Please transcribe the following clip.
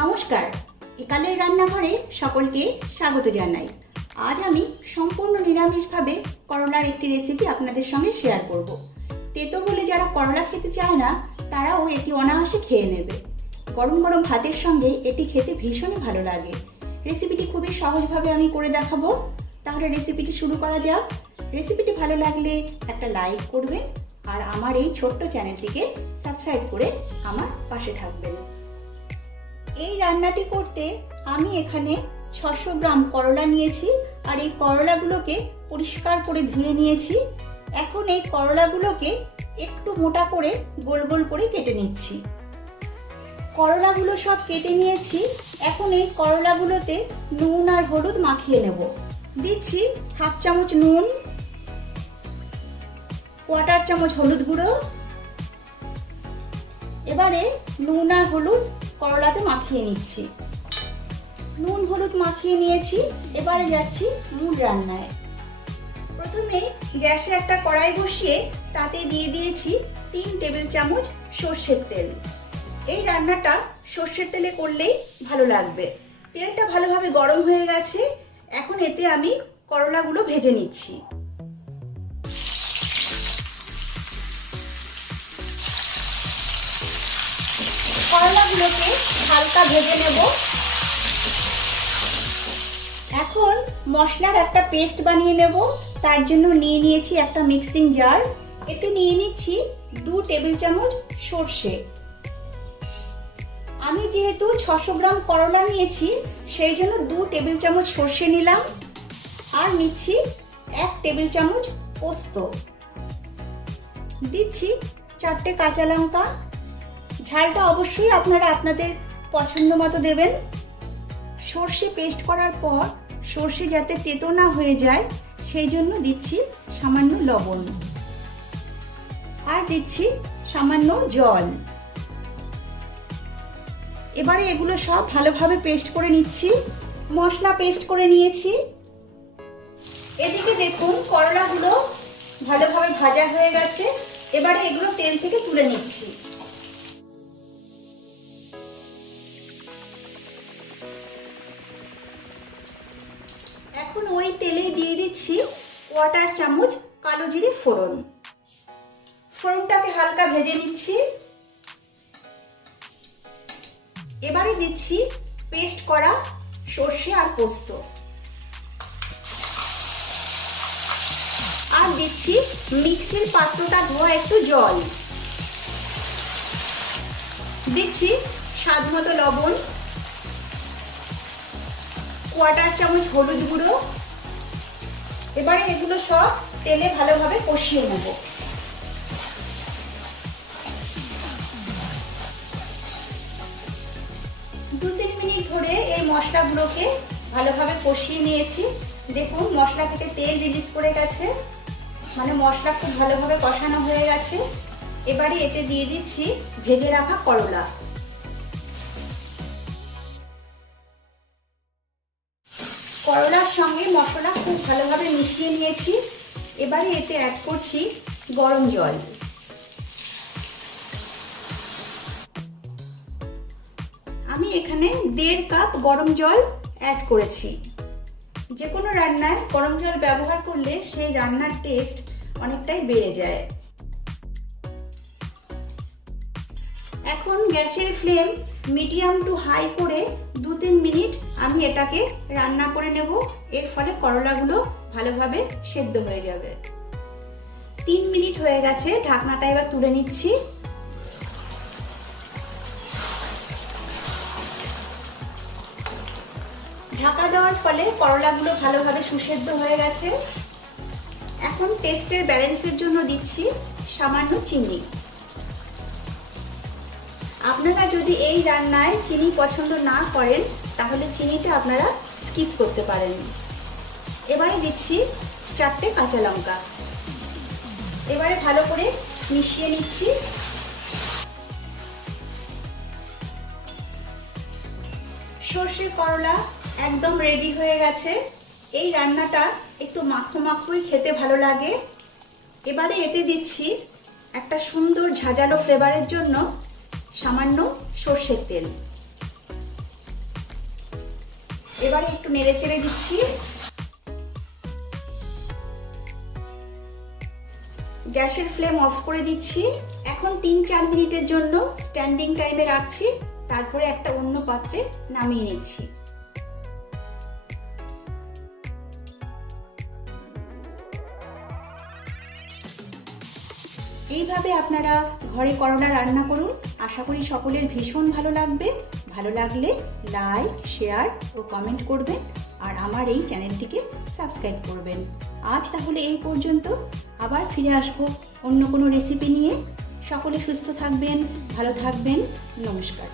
নমস্কার। একালের রান্নাঘরে সকলকে স্বাগত জানাই। আজ আমি সম্পূর্ণ নিরামিষভাবে করলার একটি রেসিপি আপনাদের সঙ্গে শেয়ার করব। তেতো বলে যারা করলা খেতে চায় না, তারাও এটি অনায়াসে খেয়ে নেবে। গরম গরম ভাতের সঙ্গে এটি খেতে ভীষণই ভালো লাগে। রেসিপিটি খুবই সহজভাবে আমি করে দেখাবো। তাহলে রেসিপিটি শুরু করা যাক। রেসিপিটি ভালো লাগলে একটা লাইক করবেন আর আমার এই ছোট্ট চ্যানেলটিকে সাবস্ক্রাইব করে আমার পাশে থাকবেন। এই রান্নাটি করতে আমি এখানে ছশো গ্রাম করলা নিয়েছি আর এই করলাগুলোকে পরিষ্কার করে ধুয়ে নিয়েছি। এখন এই করলাগুলোকে একটু মোটা করে গোল গোল করে কেটে নিচ্ছি। করলাগুলো সব কেটে নিয়েছি। এখন এই করলাগুলোতে নুন আর হলুদ মাখিয়ে নেব। দিচ্ছি হাফ চামচ নুন কোয়াটার চামচ হলুদ গুঁড়ো। এবারে নুন আর হলুদ করলাতে মাখিয়ে নিচ্ছি। নুন, হলুদ মাখিয়ে নিয়েছি। এবারে যাচ্ছি মূল রান্নায়। প্রথমে গ্যাসে একটা কড়াই বসিয়ে তাতে দিয়ে দিয়েছি তিন টেবিল চামচ সর্ষের তেল। এই রান্নাটা সর্ষের তেলে করলেই ভালো লাগবে। তেলটা ভালোভাবে গরম হয়ে গেছে। এখন এতে আমি করলাগুলো ভেজে নিচ্ছি। করলাগুলোকে হালকা ভেজে নেব। এখন মশলার একটা পেস্ট বানিয়ে নেব। তার জন্য নিয়ে নিয়েছি একটা মিক্সিং জার এতে নিয়ে নিচ্ছি দু টেবিল চামচ সর্ষে। আমি যেহেতু ছশো গ্রাম করলা নিয়েছি, সেই জন্য দু টেবিল চামচ সর্ষে নিলাম। আর নিচ্ছি এক টেবিল চামচ পোস্ত। দিচ্ছি চারটে কাঁচা লঙ্কা ঝালটা অবশ্যই আপনারা আপনাদের পছন্দ মতো দেবেন। সর্ষে পেস্ট করার পর সর্ষে যাতে তেতো না হয়ে যায়, সেই জন্য দিচ্ছি সামান্য লবণ। আর দিচ্ছি সামান্য জল। এবারে এগুলো সব ভালোভাবে পেস্ট করে নিচ্ছি। মশলা পেস্ট করে নিয়েছি। এদিকে দেখুন, করলাগুলো ভালোভাবে ভাজা হয়ে গেছে। এবারে এগুলো তেল থেকে তুলে নিচ্ছি। ওই তেলেই দিয়ে দিচ্ছি কোয়াটার চামচ কালো জিরে ফোড়ন। ফোড়নটাকে হালকা ভেজে নিচ্ছি। এবারে দিচ্ছি পেস্ট করা সর্ষে আর পোস্ত। আর দিচ্ছি মিক্সির পাত্রটা ধোয়া একটু জল। দিচ্ছি স্বাদ মতো লবণ। কোয়াটার চামচ হলুদ গুঁড়ো। এবারে এগুলো সব তেলে ভালোভাবে কষিয়ে নেব। দু তিন মিনিট ধরে এই মশলাগুলোকে ভালোভাবে কষিয়ে নিয়েছি। দেখুন, মশলা থেকে তেল রিলিজ করে গেছে। মানে মশলা খুব ভালোভাবে কষানো হয়ে গেছে। এবারে এতে দিয়ে দিচ্ছি ভেজে রাখা করলা। করলার সঙ্গে মশলা খুব ভালোভাবে মিশিয়ে নিয়েছি। এবারে এতে অ্যাড করছি গরম জল। আমি এখানে দেড় কাপ গরম জল অ্যাড করেছি। যে কোনো রান্নায় গরম জল ব্যবহার করলে সেই রান্নার টেস্ট অনেকটাই বেড়ে যায়। এখন গ্যাসের ফ্লেম মিডিয়াম টু হাই করে দু তিন মিনিট আমি এটাকে রান্না করে নেব। এর ফলে করলাগুলো ভালোভাবে সেদ্ধ হয়ে যাবে। তিন মিনিট হয়ে গেছে, ঢাকনাটা এবার তুলে নিচ্ছি। ঢাকা দেওয়ার ফলে করলাগুলো ভালোভাবে সুসেদ্ধ হয়ে গেছে। এখন টেস্টের ব্যালেন্সের জন্য দিচ্ছি সামান্য চিনি। আপনারা যদি এই রান্নায় চিনি পছন্দ না করেন, তাহলে চিনিটা আপনারা স্কিপ করতে পারেন। এবারে দিচ্ছি চারটে কাঁচা লঙ্কা। এবারে ভালো করে মিশিয়ে নিচ্ছি। সর্ষে করলা একদম রেডি হয়ে গেছে। এই রান্নাটা একটু মাখো মাখোই খেতে ভালো লাগে। এবারে এতে দিচ্ছি একটা সুন্দর ঝাঁঝালো ফ্লেভারের জন্য সামান্য সর্ষের তেল। এবারে একটু নেড়ে চেড়ে দিচ্ছি। গ্যাসের ফ্লেম অফ করে দিচ্ছি। এখন তিন চার মিনিটের জন্য স্ট্যান্ডিং টাইমে রাখছি। তারপরে একটা অন্য পাত্রে নামিয়ে নিচ্ছি। এইভাবে আপনারা ঘরে করোনা রান্না করুন। আশা করি সকলের ভীষণ ভালো লাগবে। ভালো লাগলে লাইক, শেয়ার ও কমেন্ট করবেন। আর আমার এই চ্যানেলটিকে সাবস্ক্রাইব করবেন। আজ তাহলে এই পর্যন্ত। আবার ফিরে আসব অন্য কোনো রেসিপি নিয়ে। সকলে সুস্থ থাকবেন, ভালো থাকবেন। নমস্কার।